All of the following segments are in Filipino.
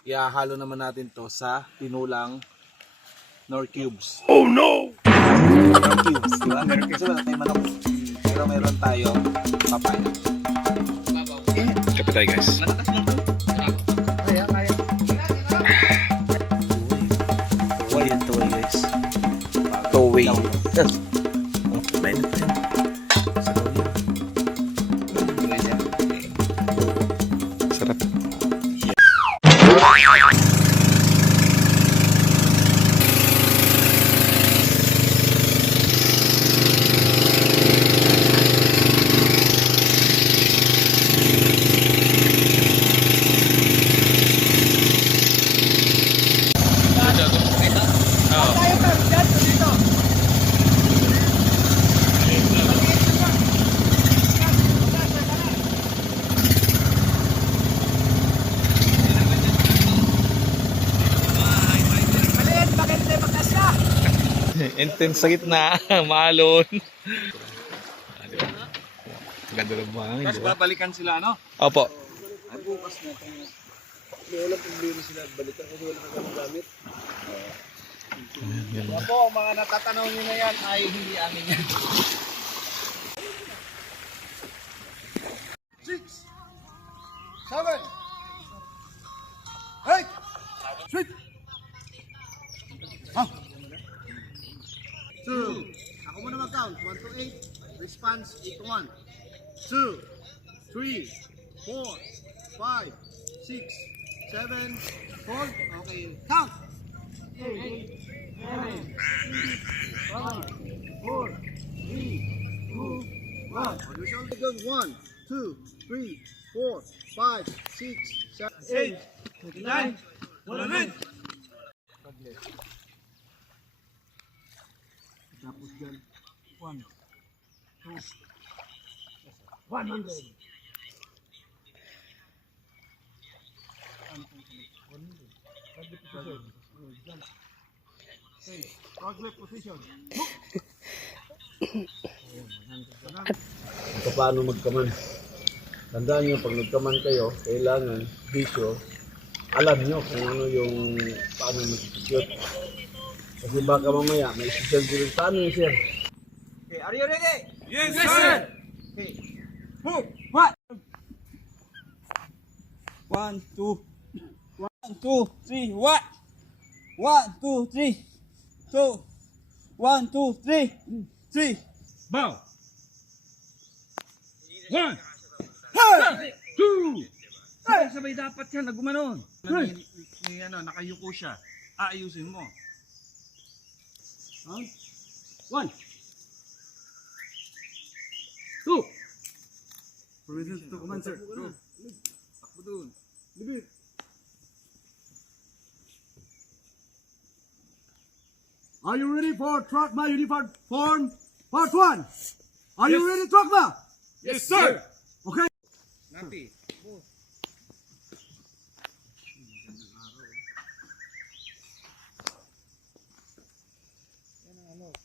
Ihahalo naman natin to sa tinulang nor cubes. Oh no! Nor cubes, di ba? Kasi wala tayong manok. Pero meron tayong papaya. Kape tayo guys. Kaya. Tuway yan, tuway guys. Tuway. Mainit pa yan. Sabaw yan. Sarap. Intense sa gitna, maalon. Ganda ng mga Tapos babalikan sila, no? Opo. Ay, bukas na ito. May walang problema sila balikan kasi wala kang gamit. Kaya po, mga natatanaw nyo na yan ay hindi amin yan. 6 7 8 6 2. Ako muna mag-count. 1 to 8. Response 8 to 1. 2, 3, 4, 5, 6, 7, hold. Okay. Count. 8, 7, 5, 4, 3, 2, 1. 1, 2, 3, 4, 5, 6, 7, 8, 9, 11. Tapos dyan, 1, 2, 100. Okay, progress position. Paano magkaman? Tandaan nyo, pag nagkaman kayo, kailangan bisyo, alam nyo kung ano yung paano mag-shoot. Kasi baka mamaya, may isisyan din paano yun, sir. Okay, are you ready? Yes, sir! Okay, move! What? 1, 2, 3, what? 1, 2, 3, 2, 1, 2, 3, 3. Bow! 1! 2! Sabay dapat yan, nagumanon. May nakayuko siya. Aayusin mo. 1, 2. Permission to command, sir. Go. Takbo dun. Are you ready for Trotma Uniform Form Part 1? Are you ready, Trotma? Yes, sir! Okay. Napi.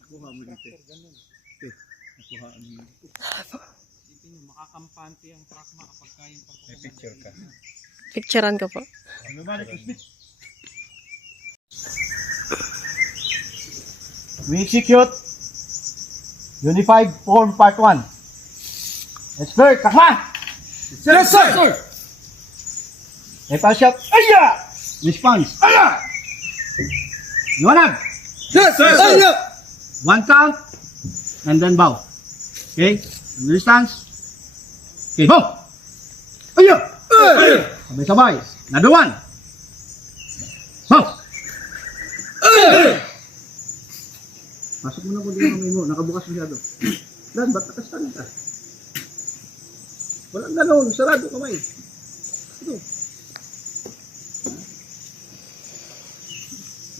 Kuha mo dito. Kuha mo dito. Isipin nyo, makakampante ang Trotma kapag kayang May picture ka. Picturean ko po. We execute Unified Form Part 1. Expert, takma! Yes, sir! Ito shot. Aya! Response. Aya! Liwanag. Yes, sir! One count and then bow. Okay? Distance. Okay, bow. Aya! Sabay-sabay. Another one. Bow. Pasok mo na kung di na kamay mo. Nakabukas masyado. Dan, ba't nakastan ka? Walang ganon. Sarado kamay. Ito.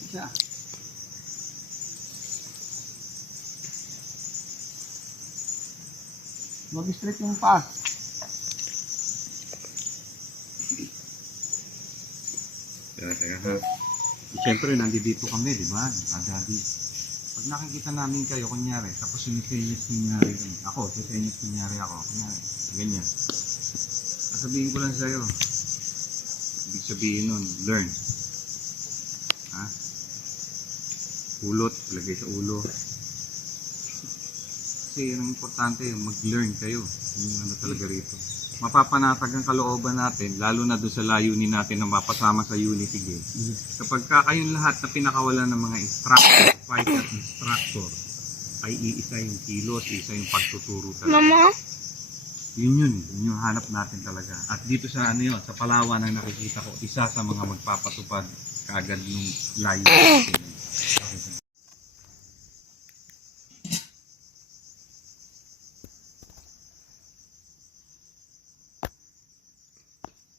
Isa. Mag-straight yung paa. Siyempre, nandito kami, di ba? Agadi. Pag nakikita namin kayo, kunyari, tapos sinisenyas kunyari ako, sisenyas kunyari ako, kunyari, ganyan. Sasabihin ko lang sa'yo, Ibig sabihin nun, learn. Ha? Ulot, lagay sa ulo. Kasi ang importante, mag-learn kayo. Yung ano talaga rito. Mapapanatag ang kalooban natin, lalo na doon sa layunin natin na mapasama sa Unity Game. Kapag kayong lahat na pinakawalan ng mga instructor, fighter instructor, ay iisa yung kilos, isa yung pagtuturo talaga. Mama? Yun yung hanap natin talaga. At dito sa ano yun, sa Palawan ang nakikita ko, isa sa mga magpapatupad kaagad yung layunin natin.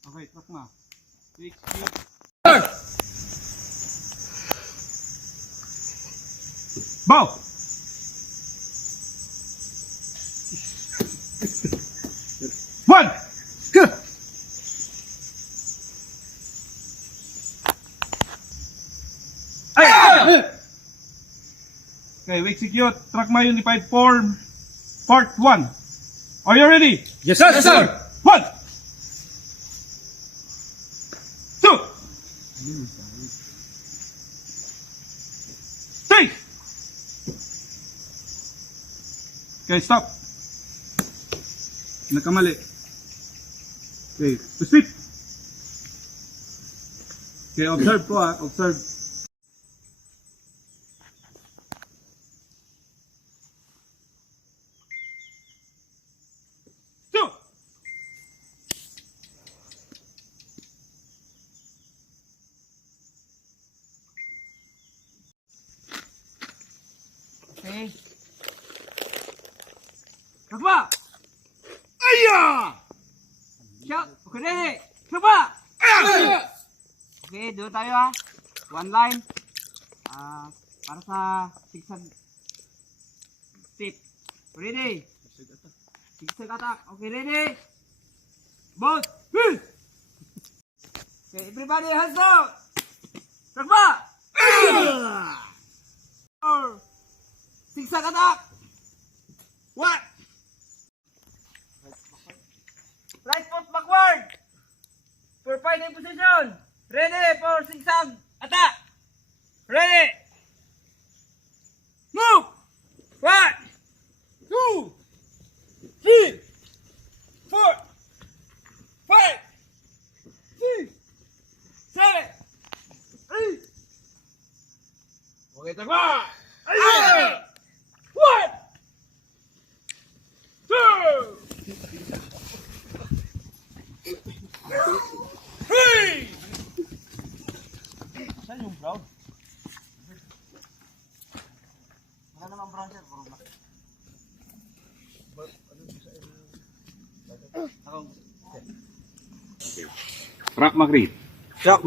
Okay, truck na. Bow! One! Ay! Okay, we execute Trackma Unified Form Part 1. Are you ready? Yes, sir. Yes, sir. 1, 2, 3. Okay, stop. Nakamali. Okay, to sit. Okay, observe po observe. Two. Okay. Takba! Aya! Shot! Okay, ready! Takba! Okay, doon tayo ha. One line. Para sa sigsag tip. Ready? Sigsag attack. Okay, ready? Both! Okay, everybody hands down! Takba! Or sigsag attack! What? Right foot backward. For fighting position. Ready for zigzag attack. Ready. Move. 1, 2, 3, 4, 5, 6, 7, 8. Okay, takbo. 1, 2, 3. Saan yung brown? Wala namang brown sir, puro black. Rock McReed, Chuck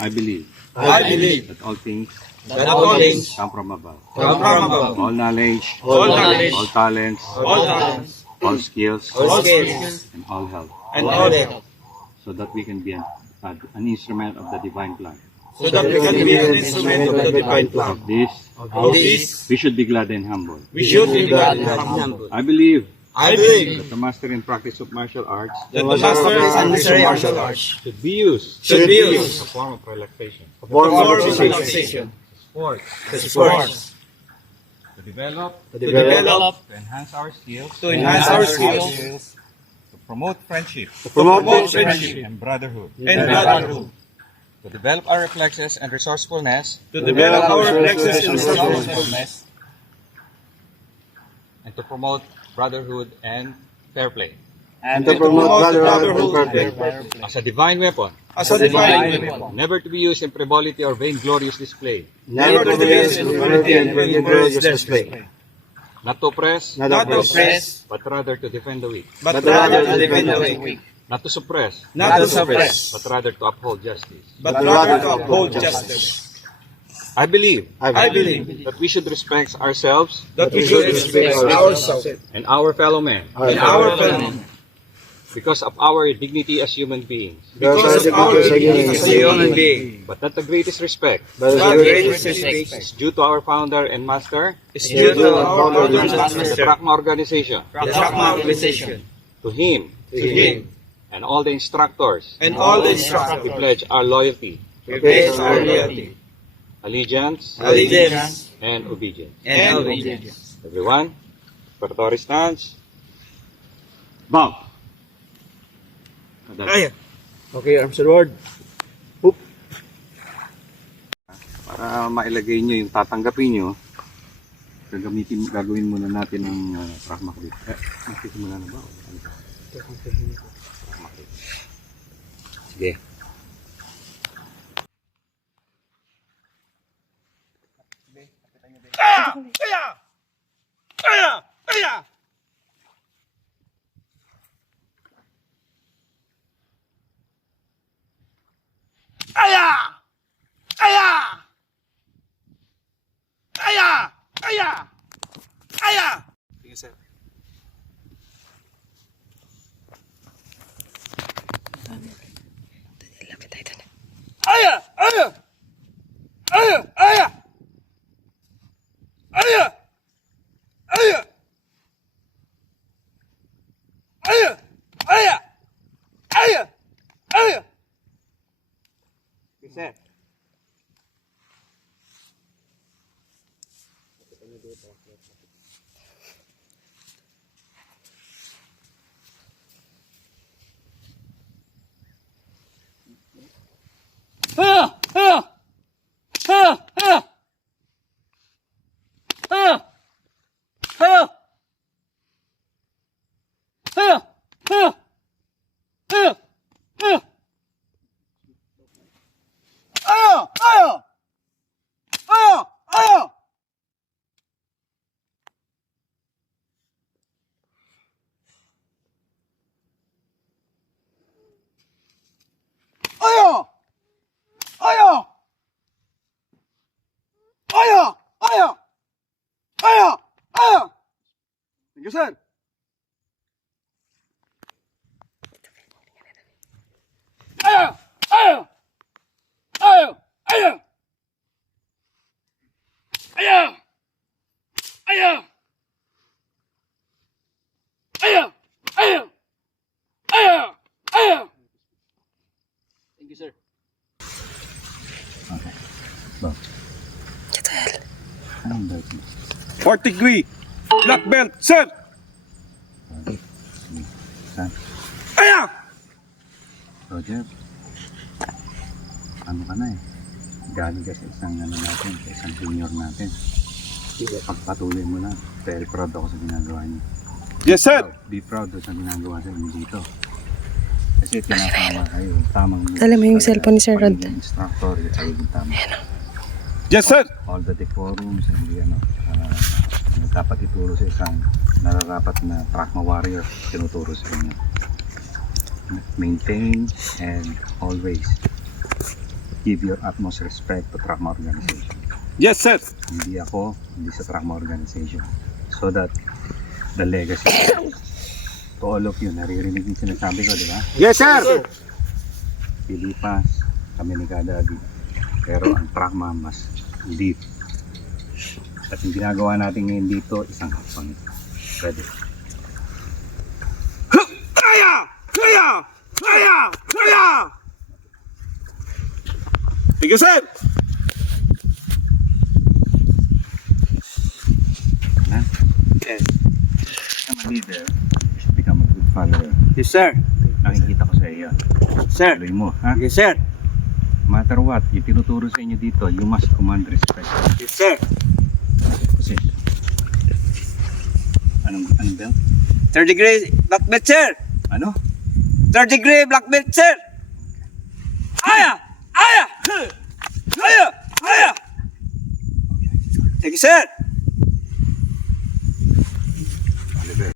I believe I believe that all things that all things come from above. come from above. All knowledge, All knowledge, all talents, all talents, all skills, all skills, and all health, and all help, so that we can be an instrument of the divine plan. so that we can be an instrument of the divine plan. Of this, Of this, we should be glad and humble. we should be glad and humble. I believe I believe that the master and practice of martial arts that the master and mystery of martial arts should be used should be as a used form of relaxation, for relaxation, sport, sports, to develop, to develop, to enhance our skills, to enhance our skills, to promote friendship to promote friendship and brotherhood, and brotherhood, to develop our reflexes and resourcefulness, to develop our reflexes and resourcefulness, and to promote brotherhood and fair play and to promote brotherhood and fair play as a divine weapon, as a divine weapon, never to be used in frivolity or vainglorious display, never to be used in vanity and vainglorious display, not to oppress, not to oppress, but rather to defend the weak, but rather to defend the weak, not to suppress, not to suppress, but rather to uphold justice. but rather to uphold justice. I believe I believe that we should respect ourselves that we should respect ourselves and our fellow men and our family because of our dignity as human beings, because of our dignity as a human being. but that the greatest respect But the greatest respect is due to our founder and master, is due to our founder and the master, Trackma organization. the Chakma organization. To him To him and all the instructors and all the we instructors pledge our loyalty, we pledge our loyalty, allegiance, allegiance, and obedience. and obedience. Everyone, preparatory stance. Bow. Okay, arms forward. Para mailagay nyo yung tatanggapin nyo, gagawin muna natin ng Rahma Clip. Magsisimula na ba? Rahma Clip. Sige. Sige, sir. Sige, sir. Thank you, sir. Thank you, sir. 4th degree. Black belt, sir. Aya! Roger, ano ka na eh? Galing ka sa isang natin, sa isang junior natin. Pagpatuloy mo na. Very proud ako sa ginagawa niyo. Yes, sir. Be proud sa ginagawa sa inyo dito. Kasi tinatama kayo. Tamang Alam mo yung cellphone ni Sir Rod. pagiging instructor, ay yung tama. Yes, sir. All the decorums, hindi dapat ituro sa isang nararapat na Trackma warrior, tinuturo sa inyo. Maintain and always give your utmost respect to Trackma organization. Yes, sir. Hindi ako, hindi sa Trackma organization. So that the legacy to all of you, naririnig yung sinasabi ko, di ba? Yes, sir. Pilipas, kami ni Kadadi. Pero ang Trackma mas deep. At yung ginagawa natin ngayon dito, isang hakbang ito. Pwede. Aya! Aya! Aya! Aya! Thank you, sir. Na? Yes. Become a leader, you should become a good follower. Yes, sir. Nakikita ko sa iyo. Sir. Tuloy mo, ha? Yes, sir. No matter what, yung tinuturo sa inyo dito, you must command respect. Yes, sir. Kasi, anong belt? 3rd degree black belt, sir. Ano? 3rd degree black belt, sir. Aya! Aya! Aya! Aya! Thank you, sir.